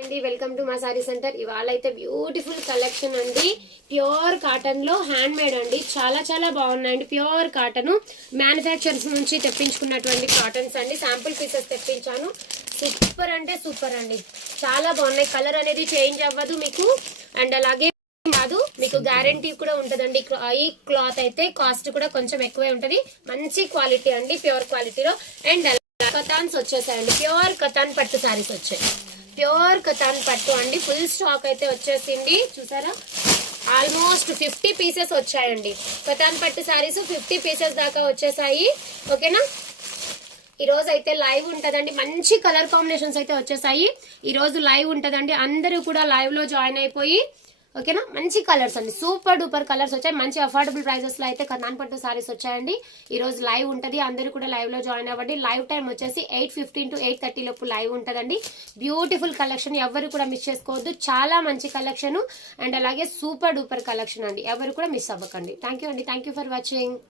అండి welcome to మా sorry centre. ఇవాళ అయితే బ్యూటిఫుల్ కలెక్షన్ అండి. ప్యూర్ కాటన్ లో హ్యాండ్ మేడ్ అండి. చాలా చాలా బాగున్నాయండి. ప్యూర్ కాటన్ మ్యానుఫ్యాక్చర్స్ నుంచి తెప్పించుకున్నటువంటి కాటన్స్ అండి. శాంపుల్ పీసెస్ తెప్పించాను. సూపర్ అంటే సూపర్ అండి. చాలా బాగున్నాయి. కలర్ అనేది చేంజ్ అవ్వదు మీకు. అండ్ అలాగే కాదు, మీకు గ్యారంటీ కూడా ఉంటదండి. ఈ క్లాత్ అయితే కాస్ట్ కూడా కొంచెం ఎక్కువే ఉంటది. మంచి క్వాలిటీ అండి, ప్యూర్ క్వాలిటీలో. అండ్ కతాన్స్ వచ్చేసాయండి. ప్యూర్ కతాన్ పట్టు సారీస్ వచ్చాయి. ప్యూర్ కతాన్ పట్టు అండి. ఫుల్ స్టాక్ అయితే వచ్చేసింది. చూసారా, ఆల్మోస్ట్ 50 పీసెస్ వచ్చాయండి. కతాన్ పట్టు సారీస్ 50 పీసెస్ దాకా వచ్చేసాయి. ఓకేనా, ఈ రోజు అయితే లైవ్ ఉంటదండి. మంచి కలర్ కాంబినేషన్స్ అయితే వచ్చేసాయి. ఈ రోజు లైవ్ ఉంటదండి. అందరూ కూడా లైవ్ లో జాయిన్ అయిపోయి, ఓకేనా, మంచి కలర్స్ అండి. సూపర్ డూపర్ కలర్స్ వచ్చాయి. మంచి అఫోర్డబుల్ ప్రైజెస్ లో అయితే కతాన్ పట్టు సారీస్ వచ్చాయండి. ఈ రోజు లైవ్ ఉంటది. అందరూ కూడా లైవ్ లో జాయిన్ అవ్వండి. లైవ్ టైం వచ్చేసి 8:15 to 8:30 లోపు లైవ్ ఉంటదండి. బ్యూటిఫుల్ కలెక్షన్, ఎవరు కూడా మిస్ చేసుకోవద్దు. చాలా మంచి కలెక్షన్ అండ్ అలాగే సూపర్ డూపర్ కలెక్షన్ అండి. ఎవరు కూడా మిస్ అవ్వకండి. థ్యాంక్ యూ అండి. Thank you for watching.